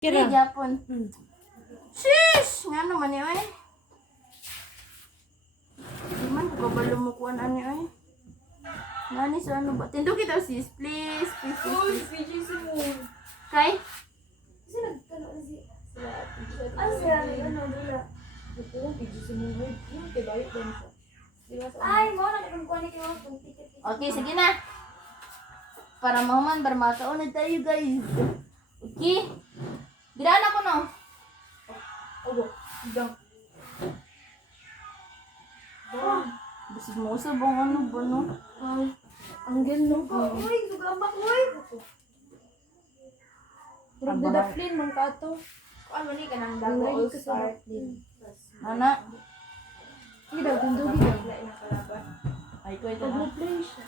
Kira. Di Japon. Shish! Nga naman yun eh. Di man ko kabalo mo kuhan ani ay. Ngani sa ano ba? Tindo kita sis, please. Please, please, please. PJ Simon. Kay? Kasi nagtanong na si... Ano siya? Ano dula? Ito yung PJ Simon. Yung tibayot lang siya. Ay, mo na kung kuha ni kayo kung ticket. Okay, sige na. Para mahuman, barmataon na tayo guys. Okay? Diraan ako no? Obo, hanggang. Basig mo sa bang ano ba no? Ay, ang gano ko. Uy, sugambak, uy. Murag Ang dadaplin, man ka to. Ano ni kanang Dago dago all all star. start din. Ana? Hindi daw, dundugi daw. Wala na kalaban. Ay ko ito Pag na. na-play siya.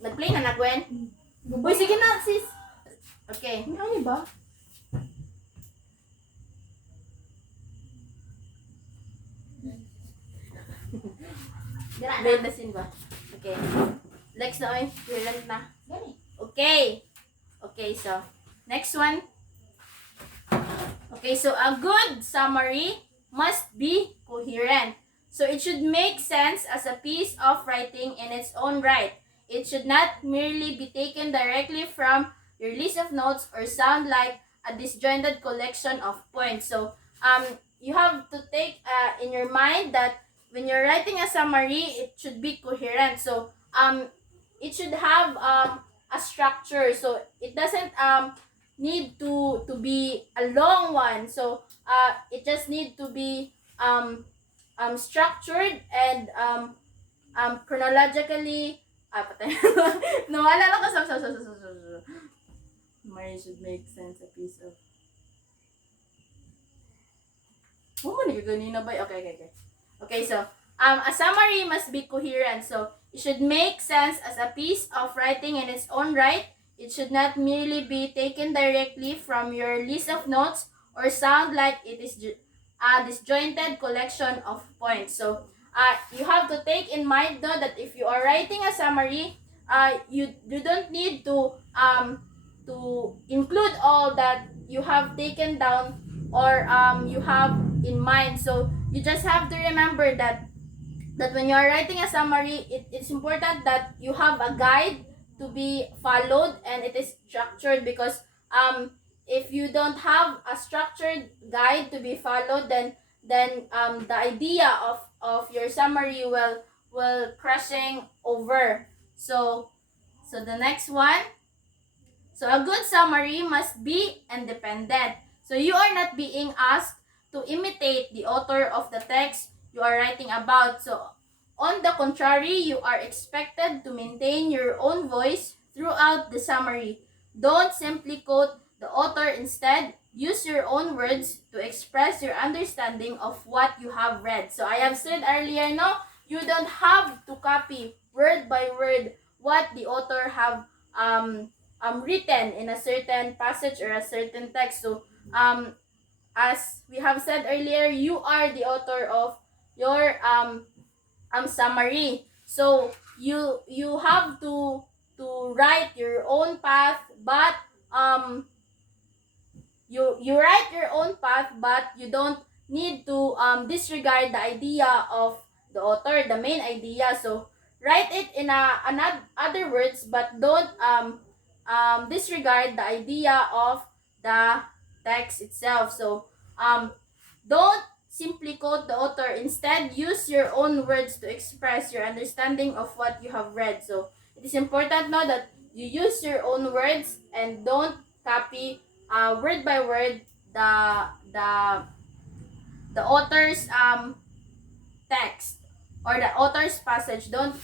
Nag-play na na, Gwen? Uy, sige na, sis. Okay. Ano ba? Bend the scene ba? Okay. Lex na oy. Clearance na. Okay. Okay, so next one. Okay, so a good summary must be coherent. So it should make sense as a piece of writing in its own right. It should not merely be taken directly from your list of notes or sound like a disjointed collection of points. So you have to take in your mind that when you're writing a summary, it should be coherent. So it should have a structure. So it doesn't need to be a long one. So it just need to be structured and chronologically patay. Nawala lang ka sa Summary should make sense a piece of. Oh, man, ganina ba? Okay. Okay, so a summary must be coherent. So it should make sense as a piece of writing in its own right. It should not merely be taken directly from your list of notes or sound like it is a disjointed collection of points. So you have to take in mind though that if you are writing a summary, you don't need to include all that you have taken down or you have in mind. So you just have to remember that when you are writing a summary, it's important that you have a guide to be followed and it is structured, because if you don't have a structured guide to be followed, then the idea of your summary will crashing over. So the next one. So a good summary must be independent. So you are not being asked to imitate the author of the text you are writing about. So on the contrary, you are expected to maintain your own voice throughout the summary. Don't simply quote the author. Instead, use your own words to express your understanding of what you have read. So I have said earlier, no, you don't have to copy word by word what the author have written in a certain passage or a certain text. So as we have said earlier, you are the author of your summary. So you have to write your own path, but you write your own path, but you don't need to disregard the idea of the author, the main idea. So write it in other words, but don't disregard the idea of the text itself. So don't simply quote the author. Instead, use your own words to express your understanding of what you have read. So it is important now that you use your own words and don't copy word by word the author's text or the author's passage. Don't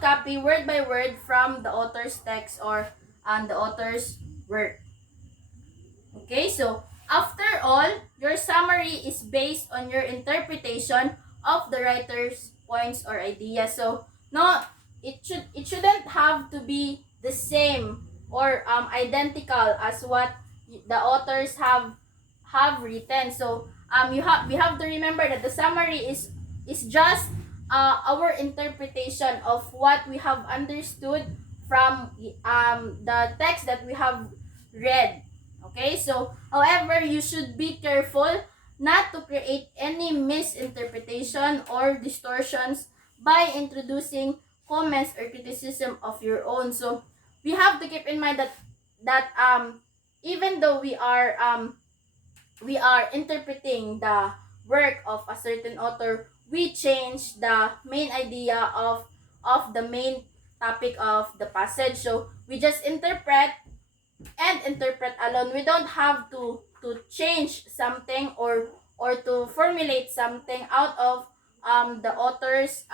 copy word by word from the author's text or the author's work. Okay, so after all, your summary is based on your interpretation of the writer's points or ideas. So no, it shouldn't have to be the same or identical as what the authors have written. So we have to remember that the summary is just our interpretation of what we have understood the text that we have read. Okay, so however, you should be careful not to create any misinterpretation or distortions by introducing comments or criticism of your own. So we have to keep in mind that even though we are interpreting the work of a certain author, we change the main idea of the main topic of the passage. So we just interpret and interpret alone. We don't have to change something or to formulate something out of the author's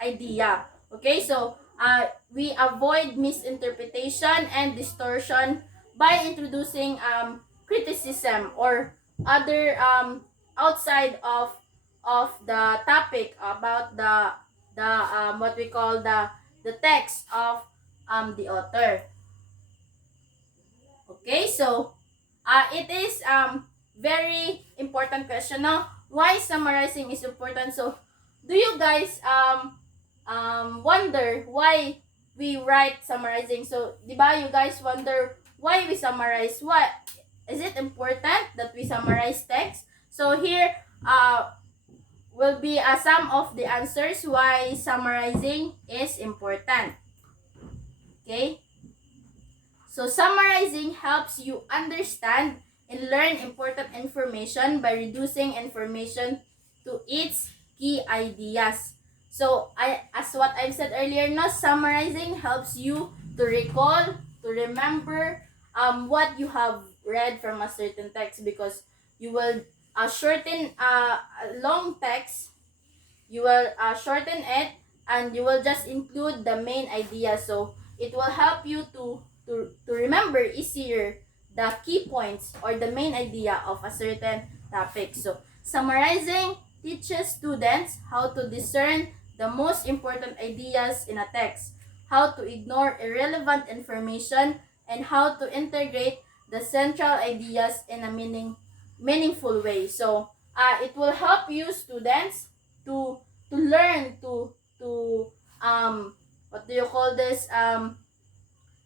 idea. Okay, so we avoid misinterpretation and distortion by introducing criticism or other outside of the topic about the what we call the text of the author. Okay, so it is very important question now. Why summarizing is important? So do you guys wonder why we write summarizing? So di ba you guys wonder why we summarize? What is it important that we summarize text? So here will be some of the answers why summarizing is important. Okay? So summarizing helps you understand and learn important information by reducing information to its key ideas. So as what I've said earlier, no, summarizing helps you to recall, to remember what you have read from a certain text, because you will shorten a long text, you will shorten it, and you will just include the main idea. So it will help you to remember easier the key points or the main idea of a certain topic. So summarizing teaches students how to discern the most important ideas in a text, how to ignore irrelevant information, and how to integrate the central ideas in a meaningful way. So it will help you students to learn to what do you call this,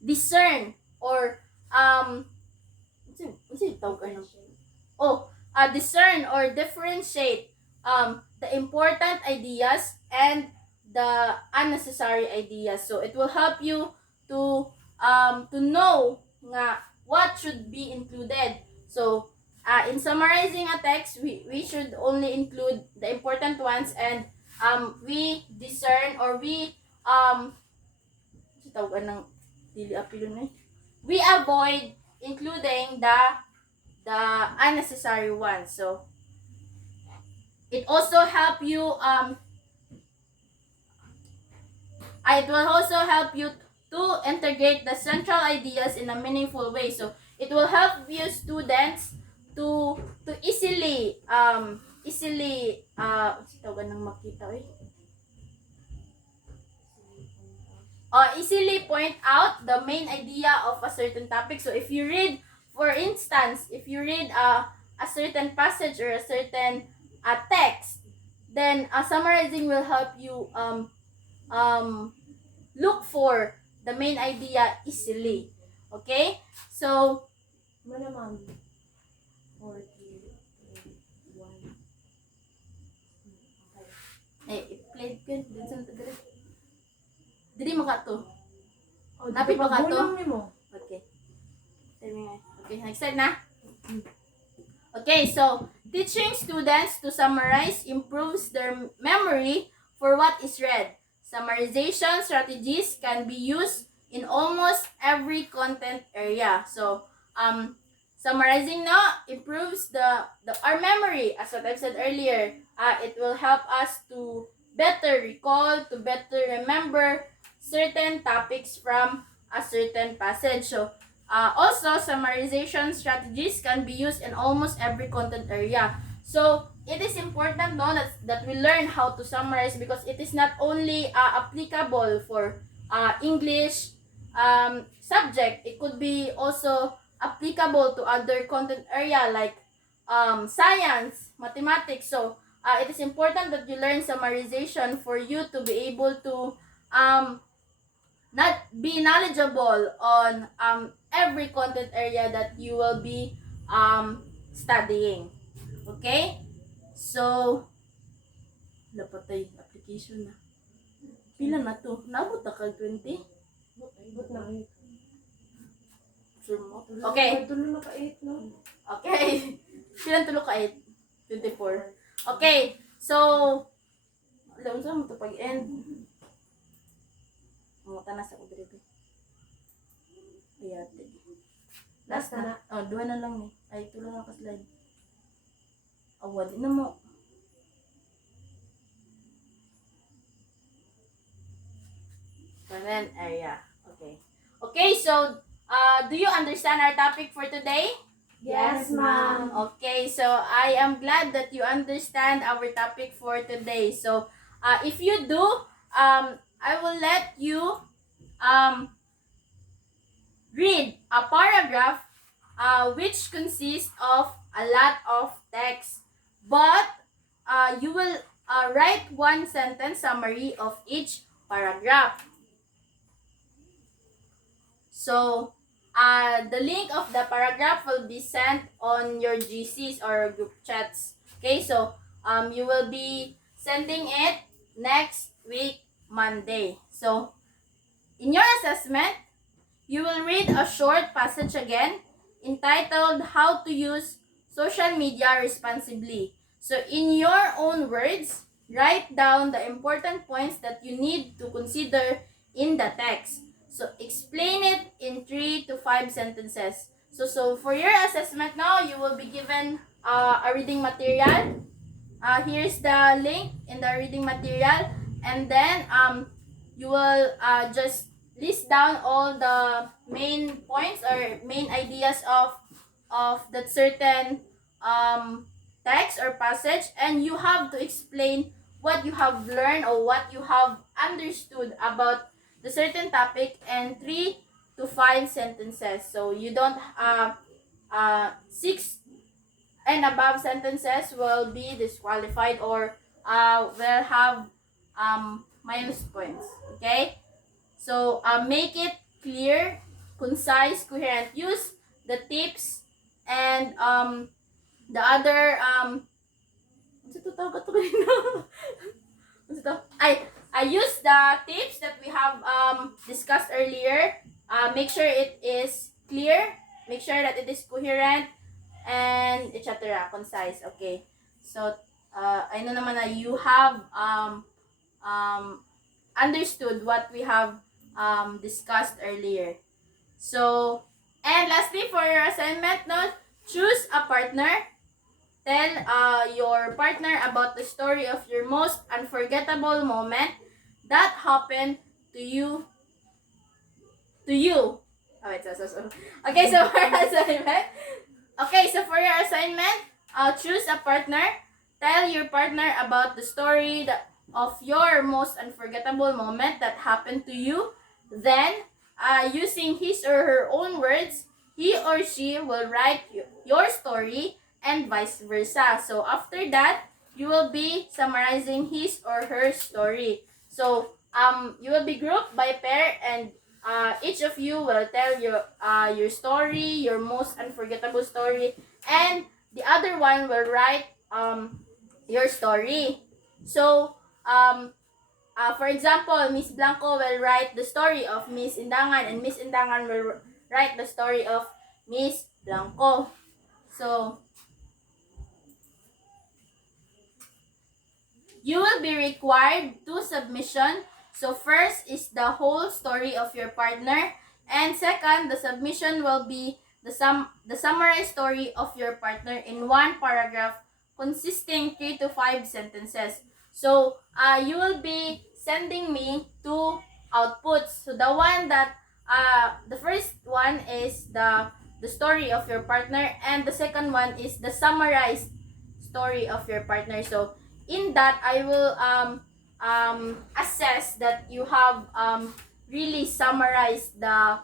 discern or discern or differentiate the important ideas and the unnecessary ideas. So it will help you to know nga what should be included. So in summarizing a text, we should only include the important ones, and we discern or we we avoid including the unnecessary ones. So it also help you it will also help you to integrate the central ideas in a meaningful way. So it will help you students to easily easily point out the main idea of a certain topic. So if you read, for instance, if you read a certain passage or a certain text, then summarizing will help you look for the main idea easily. Okay? So Malamang 41. i-play ko dun sa tagad. Dili mo ka to. Oh, Napit ba ka to? bulong nimo. Okay. Okay, next slide na. Okay, so teaching students to summarize improves their memory for what is read. Summarization strategies can be used in almost every content area. So, summarizing now improves our memory. As what I've said earlier, it will help us to better recall, to better remember certain topics from a certain passage. So, also, summarization strategies can be used in almost every content area. So, it is important no, that we learn how to summarize, because it is not only applicable for English subject. It could be also applicable to other content area like science, mathematics. So, it is important that you learn summarization for you to be able to not be knowledgeable on every content area that you will be studying. Okay? So, napatay application na. Pila na to? Nabot na kag 20? But na kayo. Sure mo? Okay. Tulo na ka 8, no? Okay. Silang tulo ka 8? 24. Okay. So, alam mo ito pag-end. Mamuta na sa udrebe. Ayate. Last na. Oh, 2 na lang ni. Ay, tulo na ka-slide. Awad. Ina mo. Content area. Okay. Okay, so, do you understand our topic for today? Yes, ma'am. Okay, so I am glad that you understand our topic for today. So, if you do, I will let you read a paragraph which consists of a lot of text. But you will write one sentence summary of each paragraph. So, the link of the paragraph will be sent on your GCs or group chats. Okay, so you will be sending it next week, Monday. So, in your assessment, you will read a short passage again entitled How to Use Social Media Responsibly. So, in your own words, write down the important points that you need to consider in the text. So, explain it in 3 to 5 sentences. So for your assessment now, you will be given a reading material. Here's the link in the reading material. And then, you will just list down all the main points or main ideas of that certain text or passage. And you have to explain what you have learned or what you have understood about the certain topic in 3 to 5 sentences. So you don't 6 and above sentences will be disqualified or will have minus points. Okay? So make it clear, concise, coherent. Use the tips and the other what's ito tawag ito kanina? What's ito? I use the tips that we have discussed earlier. Make sure it is clear. Make sure that it is coherent and etc. Concise. Okay. So, I know naman na you have understood what we have discussed earlier. So, and lastly, for your assignment note, choose a partner. Tell your partner about the story of your most unforgettable moment that happened to you. Oh, wait, so. Okay, so for assignment. Okay, so for your assignment, choose a partner. Tell your partner about the story of your most unforgettable moment that happened to you. Then, using his or her own words, he or she will write your story and vice versa. So after that, you will be summarizing his or her story. So you will be grouped by pair, and each of you will tell your story, your most unforgettable story, and the other one will write your story. So for example, Miss Blanco will write the story of Miss Indangan, and Miss Indangan will write the story of Miss Blanco. So you will be required 2 submission. So first is the whole story of your partner, and second, the submission will be the summarized story of your partner in 1 paragraph consisting 3 to 5 sentences. So you will be sending me 2 outputs. So the one that the first one is the story of your partner, and the second one is the summarized story of your partner. So in that, I will assess that you have really summarized the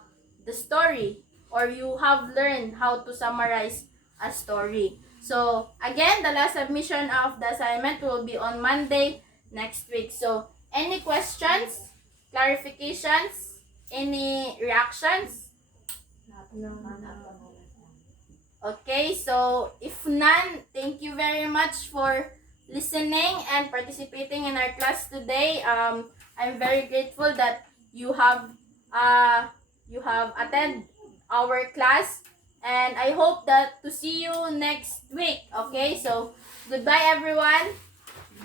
story, or you have learned how to summarize a story. So again, the last submission of the assignment will be on Monday next week. So any questions, clarifications? any reactions? None. Okay, so if none, thank you very much for listening and participating in our class today. I'm very grateful that you have attended our class, and I hope that to see you next week. Okay, so goodbye everyone.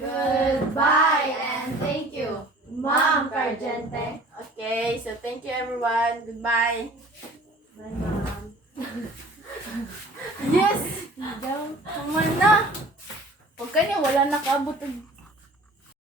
Goodbye and thank you, Ma'am Cargente. Okay, so thank you everyone. Goodbye. Bye, ma'am. Yes! Naman na! Huwag ka niya, wala nakaabot.